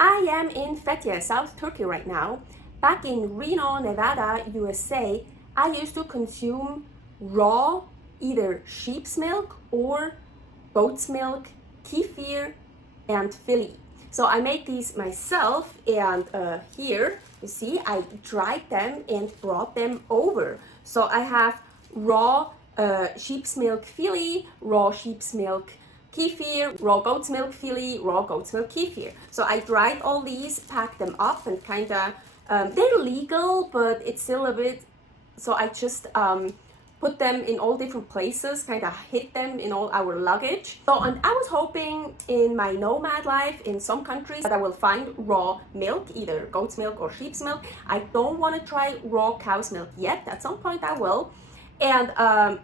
I am in Fethiye, South Turkey right now. Back in Reno, Nevada, USA, I used to consume raw either sheep's milk or goat's milk, kefir, and viili. So I made these myself, and here you see I dried them and brought them over. So I have raw sheep's milk viili, raw sheep's milk kefir, raw goat's milk viili, raw goat's milk kefir. So I dried all these, packed them up, and kind of they're legal, but it's still a bit. So I just put them in all different places, kind of hid them in all our luggage. So, and I was hoping in my Nomad Life in some countries that I will find raw milk, either goat's milk or sheep's milk. I don't want to try raw cow's milk yet. At some point I will. And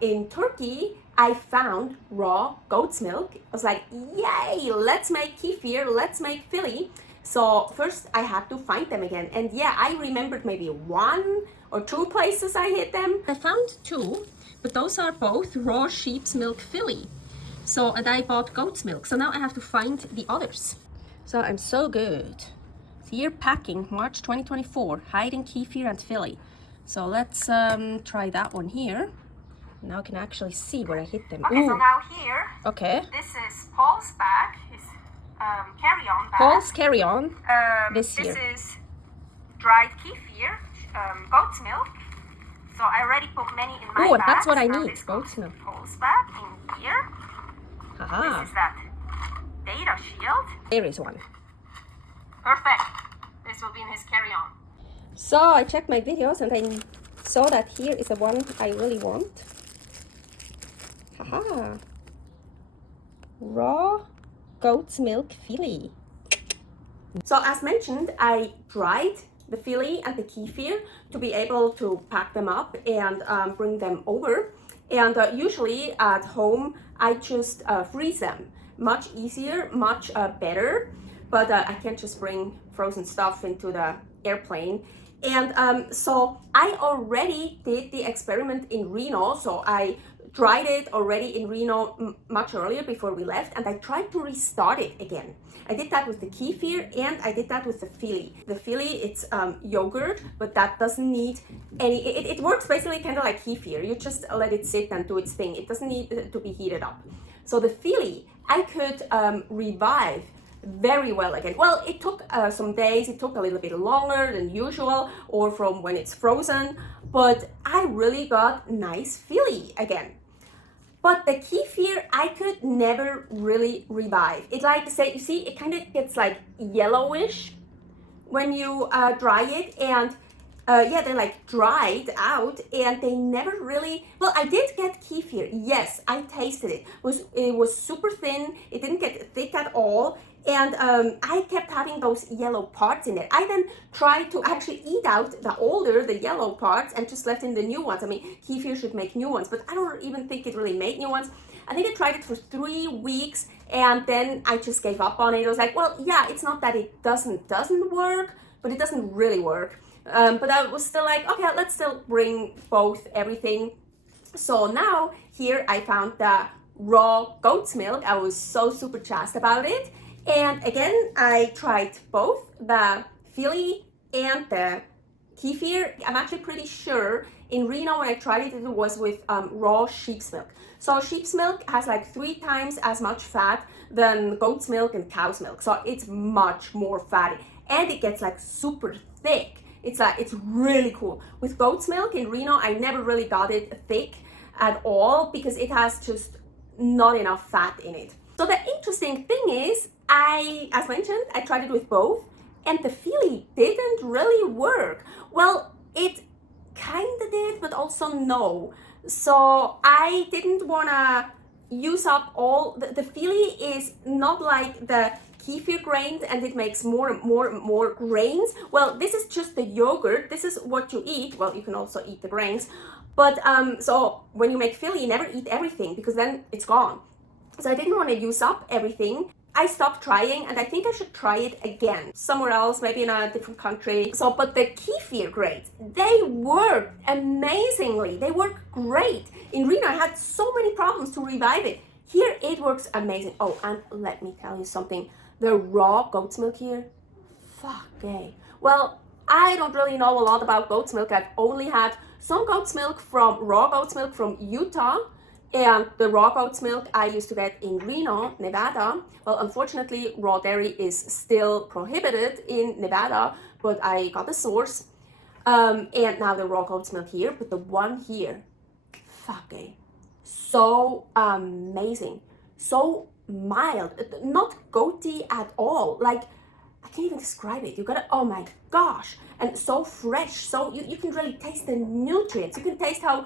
in Turkey, I found raw goat's milk. I was like, yay, let's make kefir, let's make viili. So first I had to find them again. And yeah, I remembered maybe 1 or 2 places I hid them. I found 2, but those are both raw sheep's milk viili. So, and I bought goat's milk. So now I have to find the others. So I'm so good. Here packing, March 2024, hiding kefir and viili. So let's try that one here. Now I can actually see where I hid them. Okay, so now here, okay. This is Paul's bag, his carry-on bag. Paul's carry-on. This is dried kefir, goat's milk. So I already put many in my bag. That's what I now need, this goat's milk. Paul's bag in here. Aha. This is that data shield. There is one. Perfect. This will be in his carry-on. So I checked my videos and I saw that here is the one I really want. Haha. Raw goat's milk viili. So as mentioned, I dried the viili and the kefir to be able to pack them up and bring them over. And usually at home, I just freeze them. Much easier, much better. But I can't just bring frozen stuff into the airplane. And so I already did the experiment in Reno. So I tried it already in Reno much earlier before we left, and I tried to restart it again. I did that with the kefir and I did that with the viili. The viili, it's yogurt, but that doesn't need any, it works basically kind of like kefir. You just let it sit and do its thing. It doesn't need to be heated up. So the viili, I could revive very well again. Well, it took some days, it took a little bit longer than usual, or from when it's frozen, but I really got nice viili again. But the kefir, I could never really revive. It like, say, you see, it kind of gets like yellowish when you dry it, and yeah, they're like dried out, and they never really, well, I did get kefir, yes, I tasted it. It was super thin, it didn't get thick at all, and I kept having those yellow parts in it. I then tried to actually eat out the yellow parts, and just left in the new ones. I mean, kefir should make new ones, but I don't even think it really made new ones. I think I tried it for 3 weeks, and then I just gave up on it. I was like, well, yeah, it's not that it doesn't work, but it doesn't really work. But I was still like, okay, let's still bring both, everything. So now here I found the raw goat's milk. I was so super jazzed about it. And again, I tried both the viili and the kefir. I'm actually pretty sure in Reno when I tried it, it was with raw sheep's milk. So sheep's milk has like 3 times as much fat than goat's milk and cow's milk. So it's much more fatty, and it gets like super thick. It's really cool. With goat's milk in Reno, I never really got it thick at all because it has just not enough fat in it. So the interesting thing is, as mentioned, I tried it with both, and the viili didn't really work. Well, it kind of did, but also no. So I didn't want to use up all, the viili is not like the kefir grains, and it makes more and more grains. Well, this is just the yogurt. This is what you eat. Well, you can also eat the grains. But so when you make viili, you never eat everything because then it's gone. So I didn't want to use up everything. I stopped trying, and I think I should try it again somewhere else, maybe in a different country. So, but the kefir grains, they work amazingly. They work great. In Reno, I had so many problems to revive it. Here, it works amazing. Oh, and let me tell you something. The raw goat's milk here, Okay. Well, I don't really know a lot about goat's milk. I've only had some goat's milk from raw goat's milk from Utah, and the raw goat's milk I used to get in Reno, Nevada. Well, unfortunately, raw dairy is still prohibited in Nevada, but I got the source. And now the raw goat's milk here, but the one here, okay, so amazing, so mild, not goaty at all. Like, I can't even describe it. You gotta, oh my gosh, and so fresh. So you can really taste the nutrients. You can taste how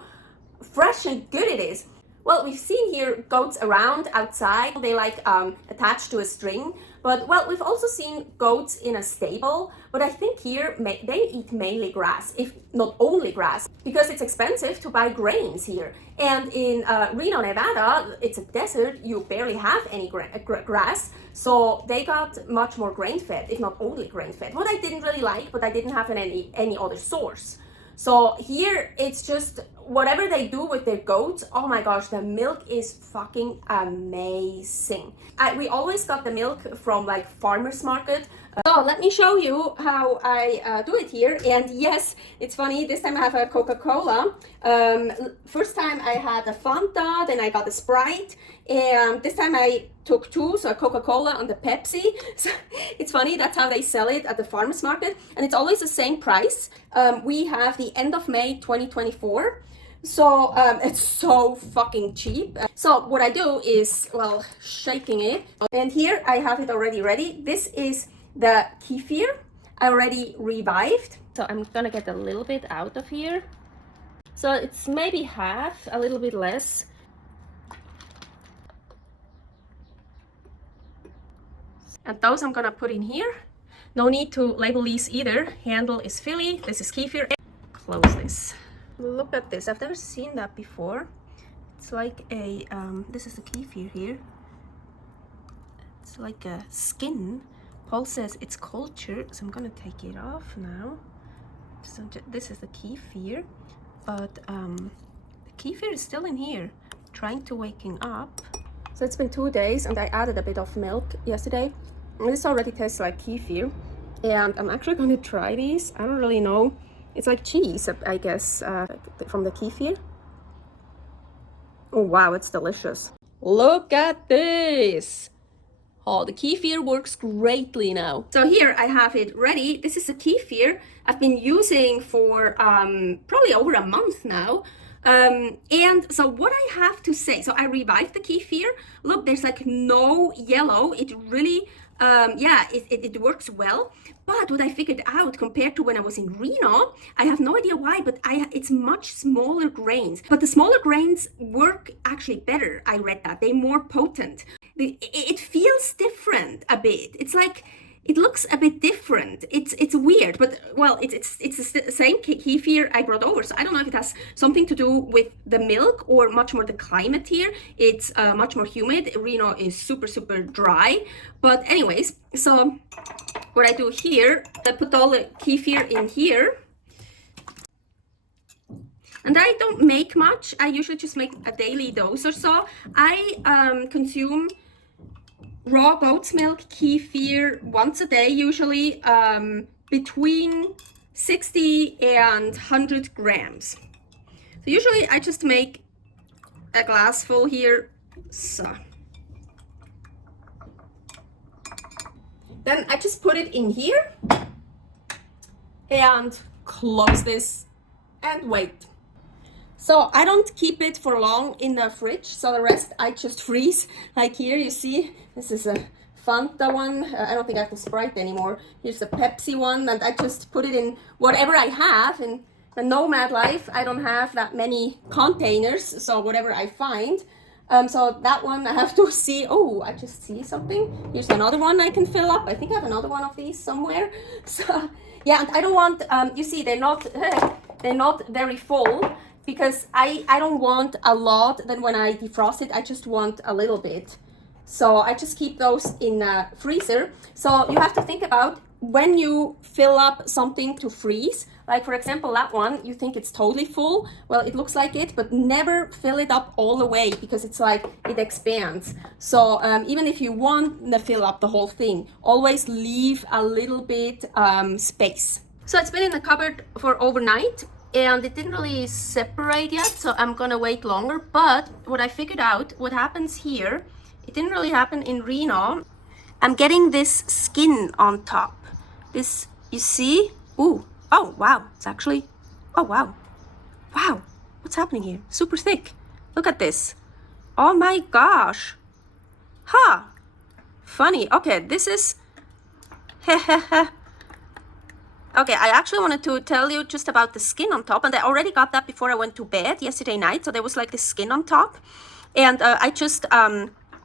fresh and good it is. Well, we've seen here goats around outside. They like attached to a string. But well, we've also seen goats in a stable. But I think here they eat mainly grass, if not only grass, because it's expensive to buy grains here. And in Reno, Nevada, it's a desert. You barely have any grass. So they got much more grain fed, if not only grain fed. What I didn't really like, but I didn't have any other source. So here it's just whatever they do with their goats. Oh my gosh, the milk is fucking amazing. We always got the milk from like farmers market. So let me show you how I do it here. And yes, it's funny, this time I have a Coca-Cola. First time I had a Fanta, then I got a Sprite, and this time I took two, so a Coca-Cola and a Pepsi. So it's funny, that's how they sell it at the farmers market, and it's always the same price. We have the end of May 2024. So it's so fucking cheap. So what I do is, well, shaking it. And here I have it already ready. This is the kefir I already revived. So I'm gonna get a little bit out of here. So it's maybe half, a little bit less. And those I'm gonna put in here. No need to label these either. Handle is viili, this is kefir. Close this. Look at this, I've never seen that before. It's like a, this is the kefir here. It's like a skin. Paul says it's culture, so I'm gonna take it off now. So this is the kefir, but the kefir is still in here, trying to waking up. So it's been 2 days and I added a bit of milk yesterday. And this already tastes like kefir. And I'm actually gonna try these. I don't really know. It's like cheese, I guess, from the kefir. Oh wow, it's delicious. Look at this. Oh, the kefir works greatly now. So here I have it ready. This is a kefir I've been using for probably over a month now. And so what I have to say, so I revived the kefir. Look, there's like no yellow. It really, yeah, it works well. But what I figured out compared to when I was in Reno, I have no idea why, but it's much smaller grains. But the smaller grains work actually better. I read that. They're more potent. It feels different a bit. It's like, it looks a bit different. It's weird, but well, it's the same kefir I brought over. So I don't know if it has something to do with the milk or much more the climate here. It's much more humid. Reno is super dry. But anyways, so what I do here, I put all the kefir in here. And I don't make much. I usually just make a daily dose or so. I consume raw goat's milk kefir once a day, usually between 60 and 100 grams. So usually I just make a glass full here. So then I just put it in here and close this and wait. So I don't keep it for long in the fridge, so the rest I just freeze. Like here you see, this is a Fanta one. I don't think I have the Sprite anymore. Here's a Pepsi one, and I just put it in whatever I have. In the Nomad Life, I don't have that many containers, so whatever I find. So that one I have to see. Oh, I just see something. Here's another one I can fill up. I think I have another one of these somewhere. So yeah, and I don't want, you see, they're not very full. Because I don't want a lot, then when I defrost it, I just want a little bit. So I just keep those in a freezer. So you have to think about when you fill up something to freeze, like for example that one, you think it's totally full, well it looks like it, but never fill it up all the way because it's like it expands. So even if you want to fill up the whole thing, always leave a little bit space. So it's been in the cupboard for overnight and it didn't really separate yet, so I'm gonna wait longer. But what I figured out, what happens here, it didn't really happen in Reno. I'm getting this skin on top. This, you see? Ooh, oh wow, it's actually, oh wow. Wow, what's happening here? Super thick. Look at this. Oh my gosh. Huh. Funny. Okay, this is, okay, I actually wanted to tell you just about the skin on top, and I already got that before I went to bed yesterday night. So there was like this skin on top, and I just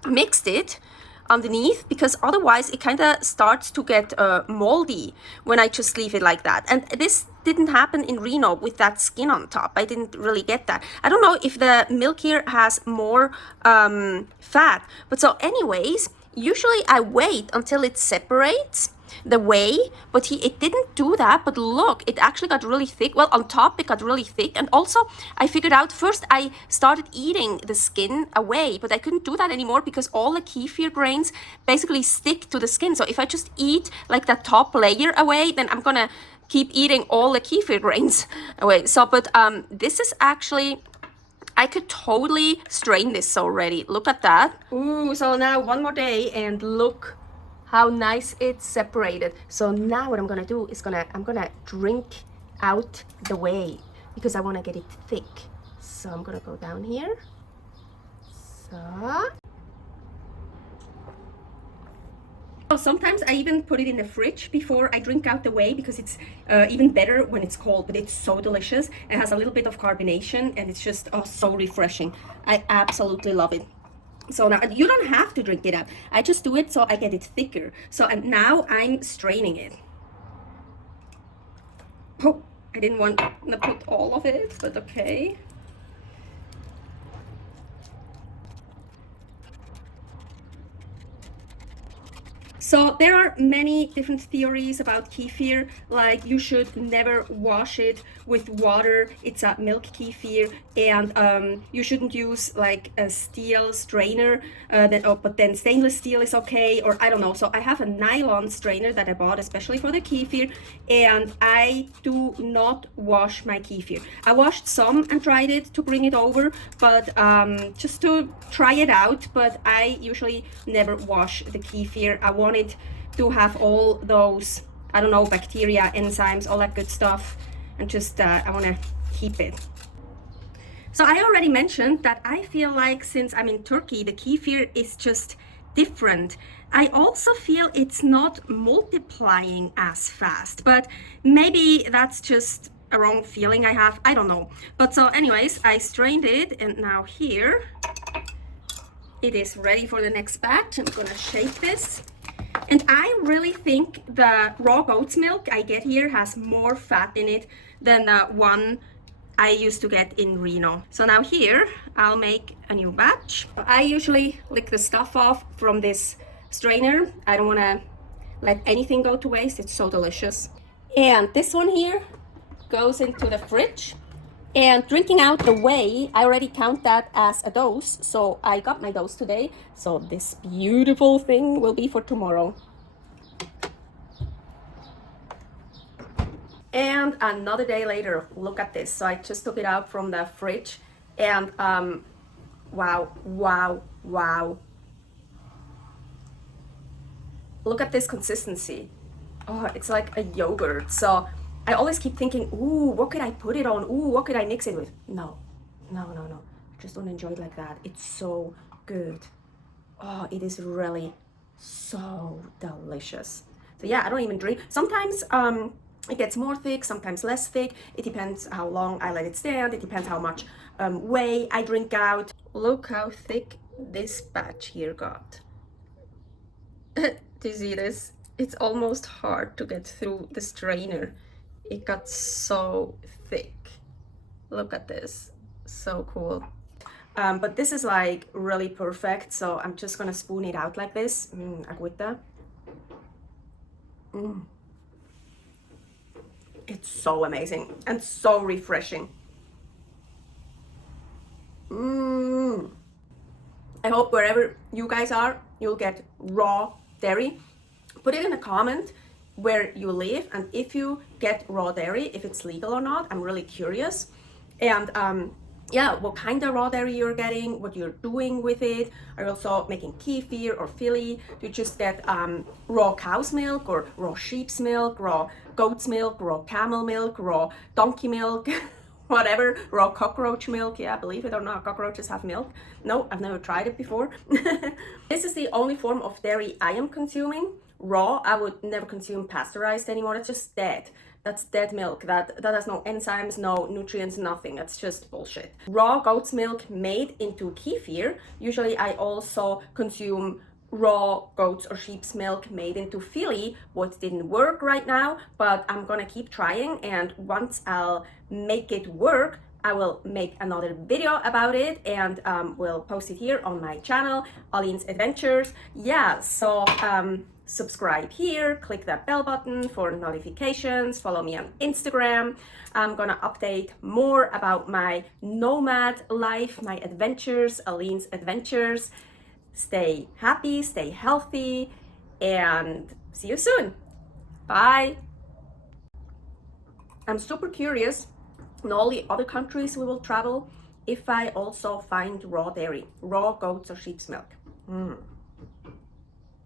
mixed it underneath because otherwise it kind of starts to get moldy when I just leave it like that. And this didn't happen in Reno with that skin on top. I didn't really get that. I don't know if the milk here has more fat, but so anyways, usually I wait until it separates the whey, but it didn't do that. But look, it actually got really thick. Well, on top it got really thick. And also I figured out, first I started eating the skin away, but I couldn't do that anymore because all the kefir grains basically stick to the skin. So if I just eat like that top layer away, then I'm gonna keep eating all the kefir grains away. So but this is actually, I could totally strain this already. Look at that. Ooh, so now one more day and look how nice it's separated. So now what I'm gonna do is I'm gonna drink out the whey because I wanna get it thick. So I'm gonna go down here. So. Oh, sometimes I even put it in the fridge before I drink out the whey because it's even better when it's cold, but it's so delicious. It has a little bit of carbonation and it's just so refreshing. I absolutely love it. So now you don't have to drink it up. I just do it so I get it thicker. So and now I'm straining it. Oh, I didn't want to put all of it, but okay. So there are many different theories about kefir, like you should never wash it with water. It's a milk kefir, and you shouldn't use like a steel strainer, but then stainless steel is okay, or I don't know. So I have a nylon strainer that I bought especially for the kefir, and I do not wash my kefir. I washed some and tried it to bring it over, but just to try it out, but I usually never wash the kefir. I want it to have all those, I don't know, bacteria, enzymes, all that good stuff, and just I want to keep it. So I already mentioned that I feel like since I'm in Turkey, the kefir is just different. I also feel it's not multiplying as fast, but maybe that's just a wrong feeling I have, I don't know. But so anyways, I strained it, and now here it is ready for the next batch. I'm gonna shake this. And I really think the raw goat's milk I get here has more fat in it than the one I used to get in Reno. So now here, I'll make a new batch. I usually lick the stuff off from this strainer. I don't wanna let anything go to waste. It's so delicious. And this one here goes into the fridge. And drinking out the whey, I already count that as a dose. So I got my dose today. So this beautiful thing will be for tomorrow. And another day later, look at this. So I just took it out from the fridge, and wow, wow, wow. Look at this consistency. Oh, it's like a yogurt. So I always keep thinking, ooh, what could I put it on? Ooh, what could I mix it with? No. I just don't enjoy it like that. It's so good. Oh, it is really so delicious. So yeah, I don't even drink. Sometimes it gets more thick, sometimes less thick. It depends how long I let it stand. It depends how much whey I drink out. Look how thick this batch here got. Do you see this? It's almost hard to get through the strainer. It got so thick. Look at this, so cool. But this is like really perfect, so I'm just gonna spoon it out like this. Agüita. It's so amazing and so refreshing. I hope wherever you guys are, you'll get raw dairy. Put it in a comment where you live and if you get raw dairy, if it's legal or not. I'm really curious. And yeah, what kind of raw dairy you're getting, what you're doing with it. Are you also making kefir or viili? Do you just get raw cow's milk or raw sheep's milk, raw goat's milk, raw camel milk, raw donkey milk? Whatever, raw cockroach milk. Yeah, believe it or not, cockroaches have milk. No, I've never tried it before. This is the only form of dairy I am consuming. Raw, I would never consume pasteurized anymore. It's just dead. That's dead milk. That has no enzymes, no nutrients, nothing. It's just bullshit. Raw goat's milk made into kefir. Usually I also consume raw goat's or sheep's milk made into viili. What didn't work right now, but I'm gonna keep trying, and once I'll make it work, I will make another video about it and we'll post it here on my channel, Aline's Adventures. Yeah, so subscribe here, click that bell button for notifications, follow me on Instagram. I'm gonna update more about my nomad life, my adventures, Aline's Adventures. Stay happy, stay healthy, and see you soon. Bye. I'm super curious in all the other countries we will travel if I also find raw dairy, raw goat's or sheep's milk.